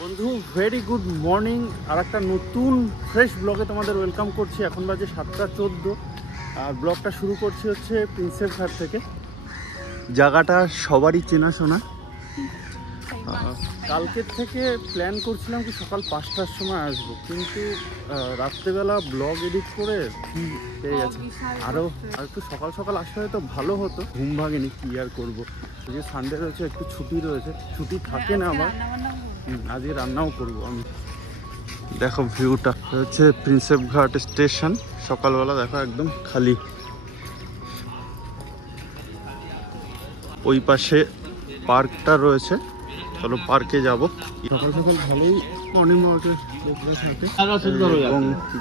বন্ধু very good morning. আর একটা নতুন ফ্রেশ ব্লগে তোমাদের ওয়েলকাম করছি। এখন বাজে 7:14 আর ব্লগটা শুরু করছি হচ্ছে প্রিন্সেপ ঘাট থেকে। জায়গাটা সবারই চেনাশোনা। কালকের থেকে প্ল্যান করছিলাম কি সকাল 5টার সময় আসবো, কিন্তু রাত্রেবেলা ব্লগ এডিট করে পেয়ে গেছে। আরও একটু সকাল সকাল আসলে হয়তো ভালো হতো, ঘুম ভাঙেনি, কি আর করবো। যে সানডে রয়েছে, একটু ছুটি রয়েছে, ছুটি থাকে না আমার। আজকে রান্নাও করব আমি। দেখো ভিউটা হচ্ছে প্রিন্সেপ ঘাট স্টেশন। সকালবেলা দেখো একদম খালি। ওই পাশে পার্কটা রয়েছে, চলো পার্কে যাব। সকাল সকাল ভালোই মর্নিং ওয়াকে লোকরা থাকে।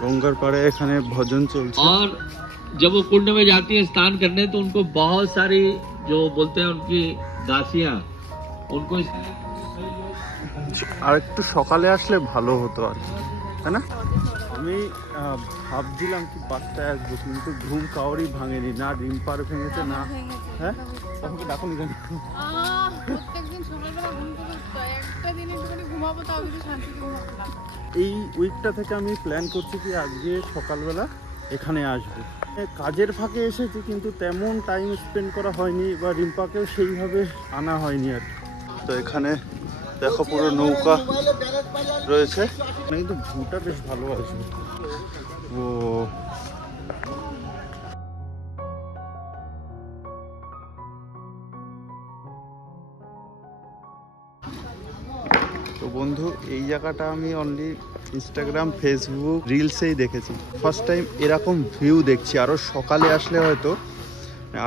গঙ্গার পাড়ে এখানে ভজন চলছে। और जब वो कुंड में जाती है स्नान करने तो उनको बहुत सारी जो बोलते हैं उनकी दासियां उनको আর একটু সকালে আসলে ভালো হতো আর কি, তাই না? আমি ভাবছিলাম কি 5টায় আসবো, কিন্তু ঘুম কাউরই ভাঙেনি, না রিম্পার ভেঙেছে না। হ্যাঁ তখন ডাকুন কেন? এই উইকটা থেকে আমি প্ল্যান করছি কি আজকে সকালবেলা এখানে আসবো। কাজের ফাঁকে এসেছি, কিন্তু তেমন টাইম স্পেন্ড করা হয়নি, বা রিম্পাকেও সেইভাবে আনা হয়নি আর কি। তো এখানে দেখো পুরো নৌকা রয়েছে, কিন্তু ভিউটা বেশ ভালো আছে। ও তো বন্ধু, এই জায়গাটা আমি অনলি ইনস্টাগ্রাম ফেসবুক রিলসেই দেখেছি, ফার্স্ট টাইম এরকম ভিউ দেখছি। আরও সকালে আসলে হয়তো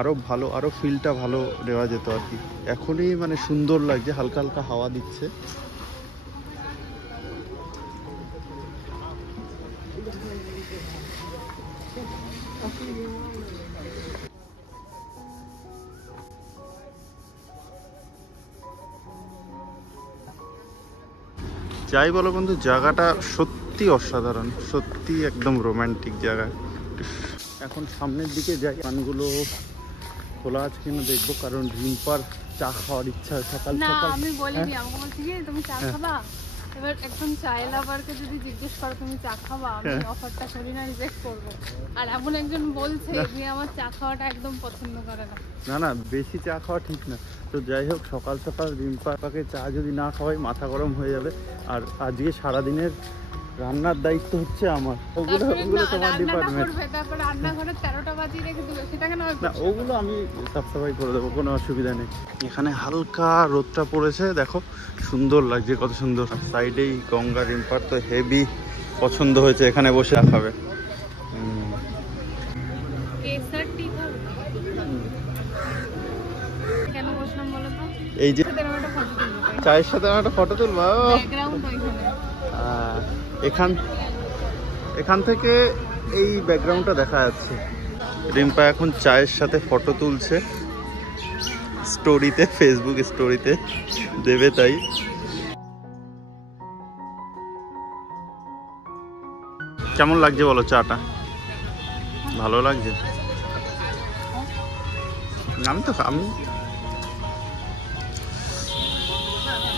আরও ভালো, আরও ফিলটা ভালো দেওয়া যেত আর কি। এখনই মানে সুন্দর লাগছে, হালকা হালকা হাওয়া দিচ্ছে। যাই বলো বন্ধু, জায়গাটা সত্যি অসাধারণ, সত্যি একদম রোমান্টিক জায়গা। এখন সামনের দিকে যাই, দোকানগুলো খোলা আছে কিনা দেখবো, কারণ রিম্পার চা খাওয়ার ইচ্ছা সকাল সকাল। আমি বলিনি, আমাকে বলছি কি তুমি চা খাবা। এবার একদম চায় লাভারকে যদি জিজ্ঞেস করো তুমি চা খাবা, আমি অফারটা করি না, রিজেক্ট করবো। আর এমন একজন বলছে যে আমার চা খাওয়াটা একদম পছন্দ করে না। না না, বেশি চা খাওয়া ঠিক না। তো যাই হোক, সকাল সকাল রিম্পাকে চা যদি না খাওয়াই মাথা গরম হয়ে যাবে। আর আজকে সারাদিনের রান্নার দায়িত্ব হচ্ছে আমার। ওগুলো তোমার ডিপার্টমেন্ট। না, ওগুলো আমি সাফ সাফাই করে দেবো, কোনো অসুবিধা নেই। এখানে হালকা রোদটা পড়েছে, দেখো সুন্দর লাগছে, কত সুন্দর। সাইডেই গঙ্গা। রিম্পার তো হেভি পছন্দ হয়েছে এখানে বসে খাবে। এই যে চায়ের সাথে একটা ফটো তুলবো। এখান থেকে এই ব্যাকগ্রাউন্ডটা দেখা যাচ্ছে। রিম্পা এখন চায়ের সাথে ফটো তুলছে, স্টোরিতে, ফেসবুক স্টোরিতে দেবে তাই। কেমন লাগছে বলো চাটা? ভালো লাগছে? আমি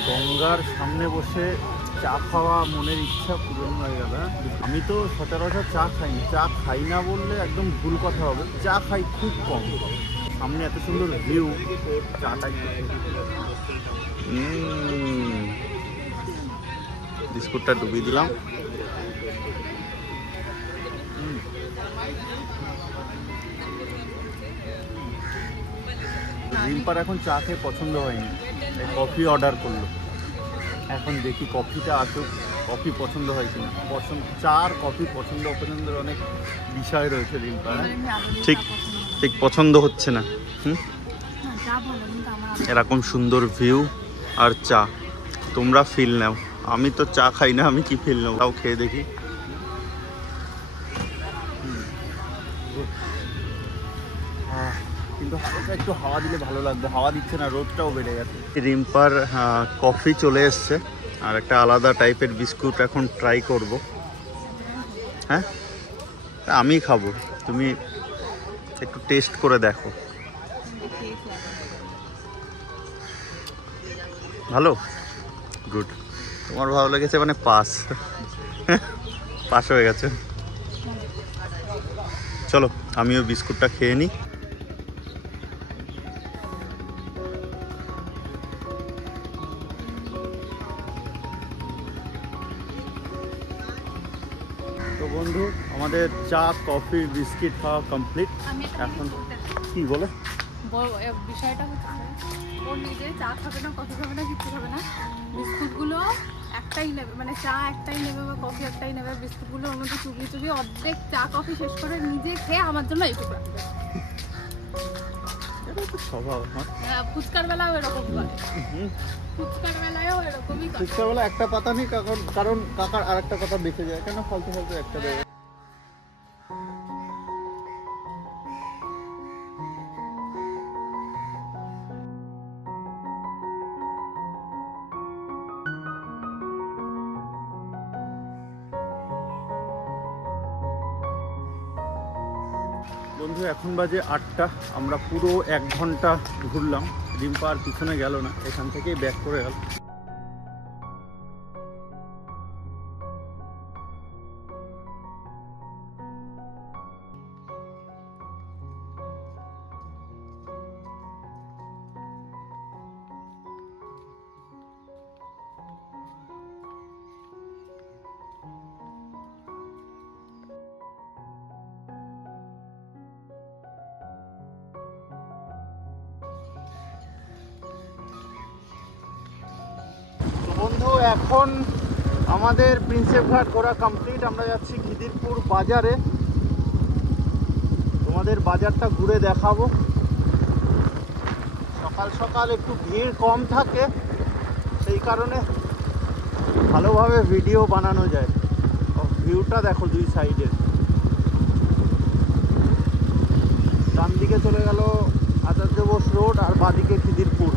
গঙ্গার সামনে বসে চা খাওয়া মনের ইচ্ছা পূরণ হয়ে গেল। আমি তো সচরাচর চা খাইনি, চা খাই না বললে একদম ভুল কথা হবে। চা খাই খুব কম। সামনে এত সুন্দর ভিউ, চাটাই। বিস্কুটটা ডুবিয়ে দিলাম। রিম্পার এখন চা খেয়ে পছন্দ হয়নি, কফি অর্ডার করলো। এখন দেখি কফিটা আসুক, কফি পছন্দ হয় কিনা। চা আর কফি পছন্দ অপছন্দের অনেক বিষয় রয়েছে রিম্পার। ঠিক ঠিক পছন্দ হচ্ছে না। এরকম সুন্দর ভিউ আর চা, তোমরা ফিল নাও। আমি তো চা খাই না, আমি কি ফিল নাও, তাও খেয়ে দেখি। কিন্তু হালকা একটু হাওয়া দিলে ভালো লাগবে, হাওয়া দিচ্ছে না, রোদটাও বেড়ে গেছে। রিম্পার কফি চলে এসছে, আর একটা আলাদা টাইপের বিস্কুট এখন ট্রাই করব। হ্যাঁ, আমি খাবো, তুমি একটু টেস্ট করে দেখো। ভালো, গুড। তোমার ভালো লেগেছে মানে পাস পাস হয়ে গেছে। চলো আমিও বিস্কুটটা খেয়ে নিই। তো বন্ধু আমাদের চা কফি বিস্কিট খাওয়া কমপ্লিট। এখন কি বলে বিষয়টা হচ্ছে ও নিজে চা খাবে না, কফি খাবে না, কিছু খাবে না, বিস্কুটগুলো একটাই নেবে, মানে চা একটাই নেবে বা কফি একটাই নেবে, বিস্কুটগুলো ওর মধ্যে চুবিয়ে চুবিয়ে অর্ধেক চা কফি শেষ করে নিজে খেয়ে আমার জন্য এইটুকু রাখবে। স্বভাব আমার। ফুচকার বেলাও এরকম করে, ফুচকার বেলায়ও এরকমই করে। ফুচকার বেলা একটা পাতা নেই, কারণ কাকার আর একটা পাতা বেঁচে যায়, কেন ফালতু ফালতু একটা দেবে। বন্ধু এখন বাজে 8টা, আমরা পুরো 1 ঘন্টা ঘুরলাম। রিম্পা আর পিছনে গেল না, এখান থেকেই ব্যাক করে গেল। বন্ধু এখন আমাদের প্রিন্সেপ ঘাট ঘোরা কমপ্লিট। আমরা যাচ্ছি খিদিরপুর বাজারে, তোমাদের বাজারটা ঘুরে দেখাবো। সকাল সকাল একটু ভিড় কম থাকে, সেই কারণে ভালোভাবে ভিডিও বানানো যায়। ভিউটা দেখো দুই সাইডের। ডান দিকে চলে গেল আচার্য বোস রোড আর বাদিকে খিদিরপুর।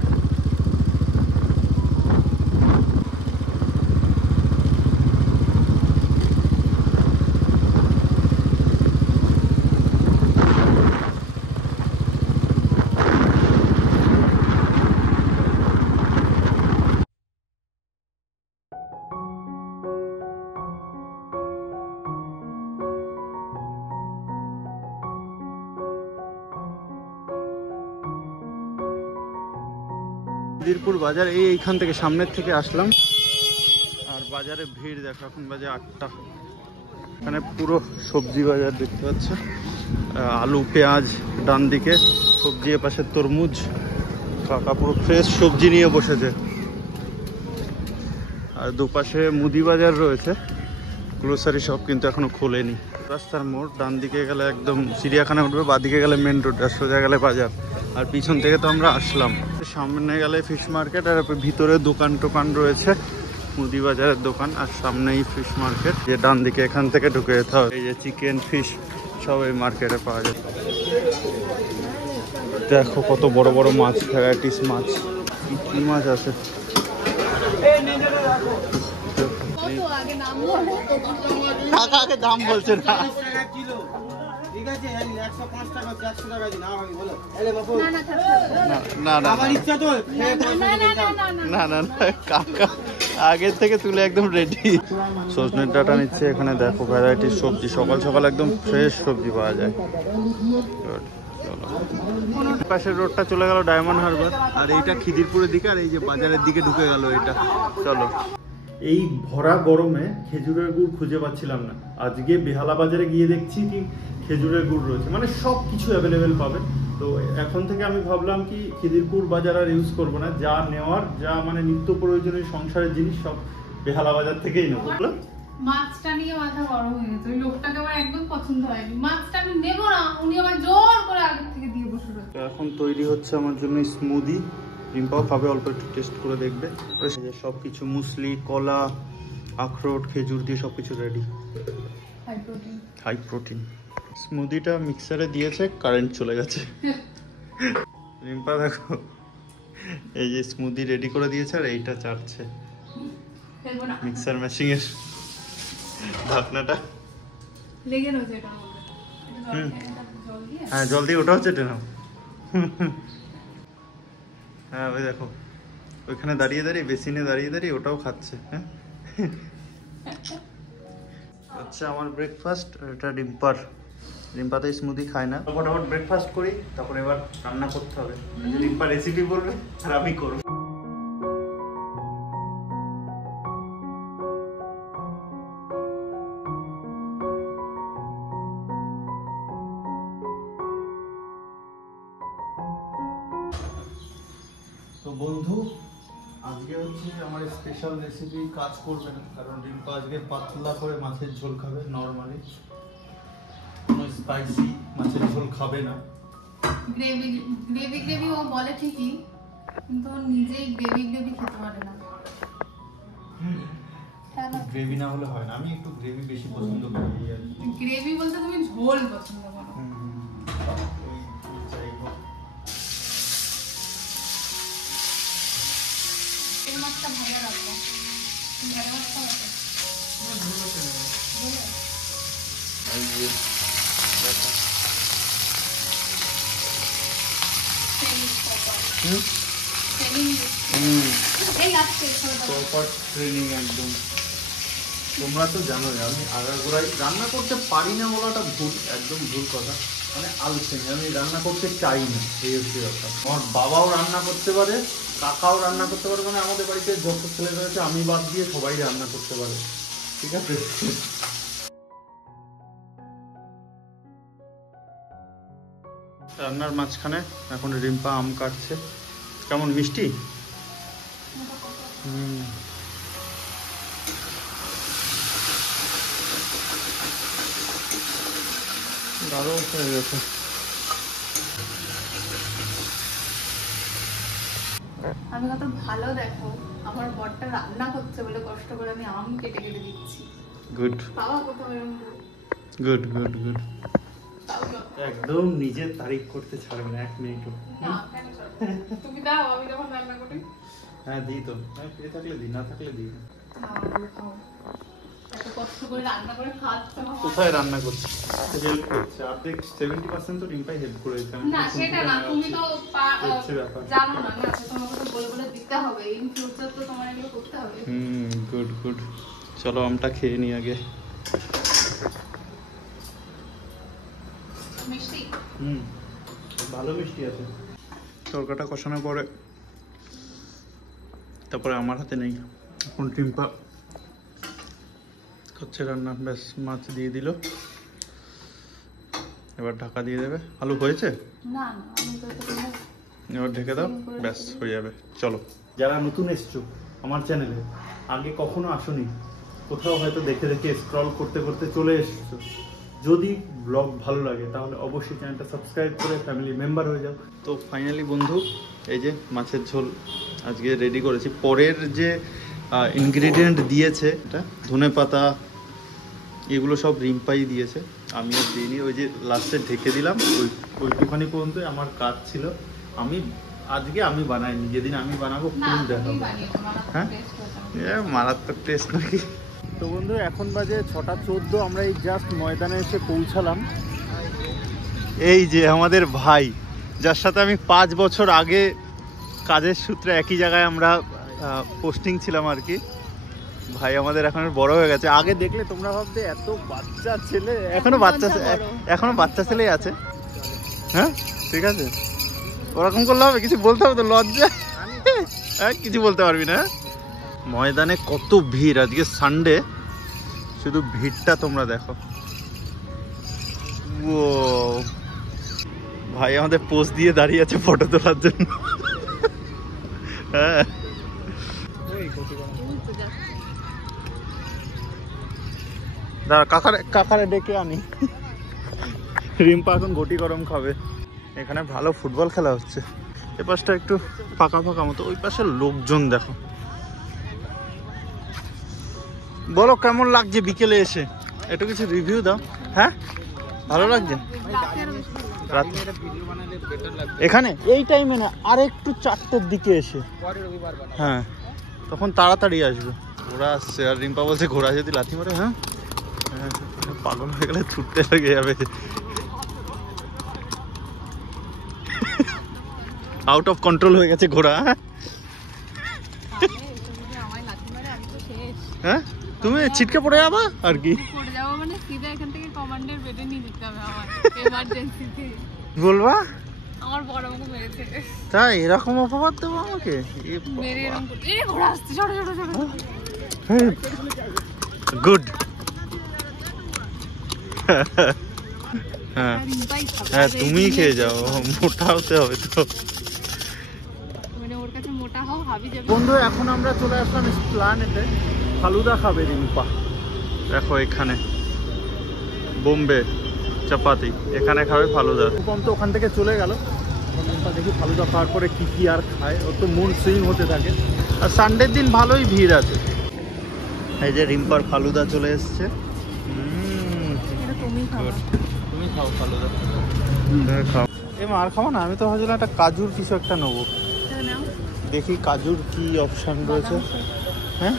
খিদিরপুর বাজার এইখান থেকে সামনের থেকে আসলাম, আর বাজারে ভিড় দেখো। এখন বাজে 8টা। এখানে পুরো সবজি বাজার দেখতে পাচ্ছ, আলু পেঁয়াজ ডান দিকে, সবজি এপাশে তরমুজ। কাকা পুরো ফ্রেশ সবজি নিয়ে বসেছে। আর দুপাশে মুদি বাজার রয়েছে, গ্রোসারি শপ কিন্তু এখনো খোলেনি। রাস্তার মোড়, ডান দিকে গেলে একদম চিড়িয়াখানা উঠবে, বাদিকে গেলে মেন রোড, আর সোজা গেলে বাজার। আর পিছন থেকে তো আমরা আসলাম। সামনে গেলে ফিশ মার্কেট, আর ভিতরে দোকান টোকান রয়েছে, মুদি বাজারের দোকান, আর সামনেই ফিশ মার্কেট। যে ডান দিকে এখান থেকে ঢুকে যেতে হবে। এই যে চিকেন ফিশ সব এই মার্কেটে পাওয়া যায়। দেখো কত বড় বড় মাছ, ভ্যারাইটিস মাছ। কি মাছ আছে কাকা, আগে দাম বলছে না। না না না কাকা আগের থেকে তুলে একদম রেডি। সজনের ডাটা নিচ্ছে। এখানে দেখো ভ্যারাইটির সবজি, সকাল সকাল একদম ফ্রেশ সবজি পাওয়া যায়। পাশের রোডটা চলে গেল ডায়মন্ড হারবার, আর এইটা খিদিরপুরের দিকে, আর এই যে বাজারের দিকে ঢুকে গেল এটা। চলো। এই ভরা গরমে খেজুরের গুড় খুঁজে পাচ্ছিলাম না। আজকে বেহালা বাজারে গিয়ে দেখছি কি খেজুরের গুড় রয়েছে, মানে সব কিছু অ্যাভেলেবেল পাবে। তো এখন থেকে আমি ভাবলাম কি খিদিরপুর বাজার আর ইউজ করবো না, যা নেওয়ার, যা মানে নিত্য প্রয়োজনীয় সংসারের জিনিস সব বেহালা বাজার থেকেই নেবো। মাছটা নিয়ে মাথা গরম হয়ে গেছে, ওই লোকটাকে আমার একদম পছন্দ হয়নি। মাছটা আমি নেবো না, উনি আমার জোর করে আগে থেকে দিয়ে বসে রয়েছে। এখন তৈরি হচ্ছে আমার জন্য স্মুদি। রিম্পাও খাবে, অল্প একটু টেস্ট করে দেখবে। সবকিছু মুসলি, কলা, আখরোট, খেজুর দিয়ে সবকিছু রেডি। High protein. স্মুদিটা মিক্সারে দিয়েছে, কারেন্ট চলে গেছে। রিম্পা দেখো এই যে স্মুদি রেডি করে দিয়েছে, আর এইটা চাটছে মিক্সার মেশিং এর ঢাকনাটা লেগে রয়েছে এটা। হ্যাঁ জল দিয়ে ওটাও চেটে নাও। হ্যাঁ ওই দেখো ওইখানে দাঁড়িয়ে দাঁড়িয়ে, বেসিনে দাঁড়িয়ে দাঁড়িয়ে ওটাও খাচ্ছে। হ্যাঁ আচ্ছা আমার ব্রেকফাস্ট, এটা রিম্পা তো স্মুদি খায় না। ফটাফট ব্রেকফাস্ট করি, তারপরে এবার রান্না করতে হবে। রিম্পা রেসিপি বলবে আর আমি করবো। তো বন্ধু, আজকে হচ্ছে আমার স্পেশাল রেসিপি কাজ করবে না, কারণ রিম্পা আজকে পাতলা করে মাছের ঝোল খাবে। নর্মালি কোনো স্পাইসি মাছের ঝোল খাবে না। গ্রেভি ও বলে ঠিকই, কিন্তু ও নিজেই গ্রেভি খেতে পারে না। গ্রেভি না হলে হয় না, আমি একটু গ্রেভি বেশি পছন্দ করি। গ্রেভি বলতে তুমি ঝোল পছন্দ করো। এই মাছটা ভালো লাগবে, ভালো মাছটা হবে। একদম তোমরা তো জানোই আমি আগাগোড়াই রান্না করতে পারি না বলাটা ভুল, একদম ভুল কথা। মানে আলসেমি, আমি রান্না করতে চাই না, এই হচ্ছে ব্যাপার। আমার বাবাও রান্না করতে পারে, কাকাও রান্না করতে পারে, মানে আমাদের বাড়িতে যত ছেলে রয়েছে আমি বাদ দিয়ে সবাই রান্না করতে পারে, ঠিক আছে। রান্নার মাঝখানে এখন রিম্পা আম কাটছে। কেমন মিষ্টি? দারুণ হয়ে গেছে। আমি কত ভালো, দেখো আমার বরটা রান্না করছে বলে কষ্ট করে আমি আম কেটে কেটে দিচ্ছি। গুড বাবা কোথাও এরকম গুড গুড গুড। একদম নিজের তারিফ করতে ছাড়বে না এক মিনিটও। তুমি দাও, আমি যখন রান্না করি। হ্যাঁ দিই তো, ফ্রি থাকলে দিই, না থাকলে দিই। এত কষ্ট করে রান্না করে খাচ্ছ। কোথায় রান্না করছি? হেল্প করছে, অর্ধেক 70% তো রিম্পাই হেল্প করেছে। না সেটা না, তুমি তো জানো না, না তোমাকে তো বলে বলে দিতে হবে। ইন ফিউচার তো তোমার এগুলো করতে হবে। Good good. চলো আমটা খেয়ে নি আগে। মিষ্টি? ভালো মিষ্টি আছে। তরকাটা কষানোর পরে তারপরে আমার হাতে নেই, এখন রিম্পা করছে রান্না। ব্যাস মাছ দিয়ে দিল, এবার ঢাকা দিয়ে দেবে। আলু হয়েছে? না না, আমি তো এবার ঢেকে দাও, ব্যাস হয়ে যাবে। চলো, যারা নতুন এসছো আমার চ্যানেলে, আগে কখনো আসোনি, কোথাও হয়তো দেখে দেখে স্ক্রল করতে করতে চলে এসছো, যদি ব্লগ ভালো লাগে তাহলে অবশ্যই চ্যানেলটা সাবস্ক্রাইব করে ফ্যামিলি মেম্বার হয়ে যাও। তো ফাইনালি বন্ধু, এই যে মাছের ঝোল আজকে রেডি করেছি। পরের যে ইনগ্রেডিয়েন্ট দিয়েছে, এটা ধনেপাতা, এগুলো সব রিম্পাই দিয়েছে, আমিও দিইনি। ওই যে লাস্টে ঢেকে দিলাম, ওইটুখানি পর্যন্ত আমার কাজ ছিল। আমি বানাইনি, যেদিন আমি বানাবো ফুল দেখাবো। হ্যাঁ, মারাত্মক টেস্ট নাকি। তো বন্ধু এখন বাজে 6:14, আমরা এই জাস্ট ময়দানে এসে পৌঁছালাম। এই যে আমাদের ভাই, যার সাথে আমি 5 বছর আগে কাজের সূত্রে একই জায়গায় আমরা পোস্টিং ছিলাম আর কি। ভাই আমাদের এখন বড় হয়ে গেছে। আগে দেখলে তোমরা ভাবতে এত বাচ্চা ছেলে, এখনো বাচ্চা ছেলেই আছে। হ্যাঁ ঠিক আছে, ওরকম করলে হবে? কিছু বলতে হবে তো, লজ্জা। হ্যাঁ কিছু বলতে পারবি না। ময়দানে কত ভিড়, আজকে সানডে, শুধু ভিড়টা তোমরা দেখো। ও ভাই আমাদের পোজ দিয়ে দাঁড়িয়ে আছে ফটো তোলার জন্য। হ্যাঁ দাঁড়া, কাকারে ডেকে আনি। রিম্পা এখন গটি গরম খাবে। এখানে ভালো ফুটবল খেলা হচ্ছে। এ পাশটা একটু ফাঁকা ফাঁকা মতো, ওই পাশে লোকজন দেখো। বলো কেমন লাগছে বিকেলে এসে, একটু কিছু রিভিউ দাও। হ্যাঁ ভালো লাগছে? এখানে এই টাইমে না, আর একটু 4টের দিকে এসে, হ্যাঁ তখন তাড়াতাড়ি আসবে। ঘোড়া আসছে, আর রিম্পা বলছে ঘোড়া যদি লাথি মারে, হ্যাঁ পাগল হয়ে গেলে ছুটতে লেগে যাবে। আউট অফ কন্ট্রোল হয়ে গেছে ঘোড়া। হ্যাঁ তুমি ছিটকে পড়ে যাবা আর কি পড়ে যাবো মানে সিধা এখান থেকে কমান্ডের বেডে নিয়ে যেতে হবে আমার এমার্জেন্সিতে। বলবা আমার বড় আমাকে মেরেছে, তাই এরকম অপবাদ দেবো আমাকে? মেরে এরকম করছে। এই ঘোড়া আসছে, ছোট ছোট ছোট। গুড। হ্যাঁ রিম্পাই খাবে। হ্যাঁ তুমি খেয়ে যাও, মোটা হতে হবে তো। মানে ওর কাছে মোটা হও, হাবি যাবে। বন্ধু এখন আমরা চলে আসলাম প্ল্যানেটে, ফালুদা খাবে রিম্পা। দেখো এখানে বোম্বে চাপাতি, এখানে খাবে ফালুদা। রূপম তো ওখান থেকে চলে গেল, রিম্পা দেখি ফালুদা খাওয়ার পরে কি কি আর খায়। ওর তো মুড সুইং হতে থাকে, আর সানডের দিন ভালোই ভিড় আছে। এই যে রিম্পার ফালুদা চলে এসছে। তুমি খাও, তুমি খাও ফালুদা, খাও। আর খাবো না, আমি তো ভাবছিলাম একটা কাজুর কিছু একটা নেবো। দেখি কাজুর কি অপশান রয়েছে। হ্যাঁ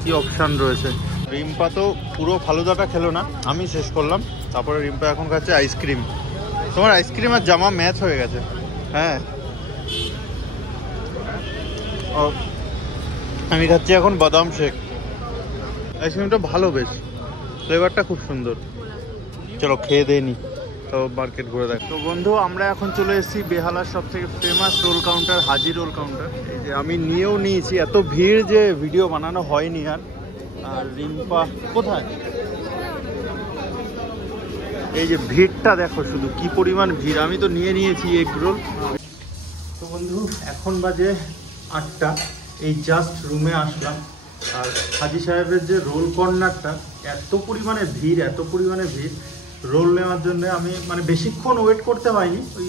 কি অপশান রয়েছে। রিম্পা তো পুরো ফালুদাটা খেলো না, আমি শেষ করলাম। তারপরে রিম্পা এখন খাচ্ছে আইসক্রিম। তোমার আইসক্রিম আর জামা ম্যাচ হয়ে গেছে। হ্যাঁ ও আমি খাচ্ছি এখন বাদাম শেক। আইসক্রিমটা ভালো, বেশ ফ্লেভারটা খুব সুন্দর। চলো খেয়ে দিয়ে নি, তো মার্কেট ঘুরে দেখ। তো বন্ধু আমরা এখন চলে এসেছি বেহালার সব থেকে ফেমাস রোল কাউন্টার, হাজি রোল কাউন্টার। এই যে আমি নিয়েও নিয়েছি, এত ভিড় যে ভিডিও বানানো হয়নি আর। আর রিম্পা কোথায়? এই যে ভিড়টা দেখো শুধু, কি পরিমাণ ভিড়। আমি তো নিয়ে নিয়েছি এগ রোল। তো বন্ধু এখন বাজে 8টা, এই জাস্ট রুমে আসলাম। আর হাজি সাহেবের যে রোল কর্নারটা, এত পরিমাণে ভিড়, এত পরিমাণে ভিড়। রোল নেওয়ার জন্য আমি মানে বেশিক্ষণ ওয়েট করতে হয়নি, ওই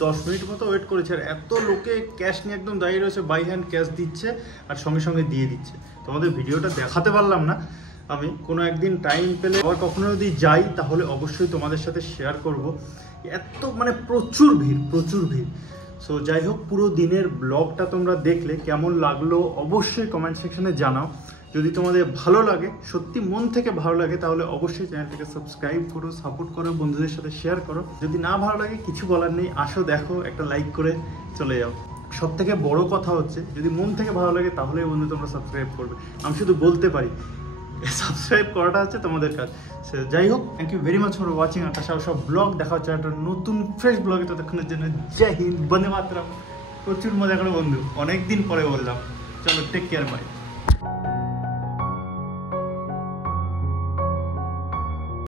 10 মিনিট মতো ওয়েট করেছি। আর এত লোকে ক্যাশ নিয়ে একদম দাঁড়িয়ে রয়েছে, বাই হ্যান্ড ক্যাশ দিচ্ছে আর সঙ্গে সঙ্গে দিয়ে দিচ্ছে। তোমাদের ভিডিওটা দেখাতে পারলাম না, আমি কোনো একদিন টাইম পেলে আবার কখনো যদি যাই তাহলে অবশ্যই তোমাদের সাথে শেয়ার করব। এত মানে প্রচুর ভিড়, প্রচুর ভিড়। সো যাই হোক, পুরো দিনের ব্লগটা তোমরা দেখলে কেমন লাগলো অবশ্যই কমেন্ট সেকশনে জানাও। যদি তোমাদের ভালো লাগে, সত্যি মন থেকে ভালো লাগে, তাহলে অবশ্যই চ্যানেলটাকে সাবস্ক্রাইব করো, সাপোর্ট করো, বন্ধুদের সাথে শেয়ার করো। যদি না ভালো লাগে কিছু বলার নেই, আসো দেখো, একটা লাইক করে চলে যাও। সব থেকে বড় কথা হচ্ছে, যদি মন থেকে ভালো লাগে তাহলে বন্ধু তোমরা সাবস্ক্রাইব করবে। আমি শুধু বলতে পারি, সাবস্ক্রাইব করাটা হচ্ছে তোমাদের কাজ। যাই হোক, thank you very much for watching. একটা সব ব্লগ দেখা হচ্ছে একটা নতুন ফ্রেশ ব্লগে। ততক্ষণের জন্য জয় হিন্দ, বন্দে মাতরম। প্রচুর মজা করো বন্ধু, অনেকদিন পরে বললাম। চলো টেক কেয়ার, বাই।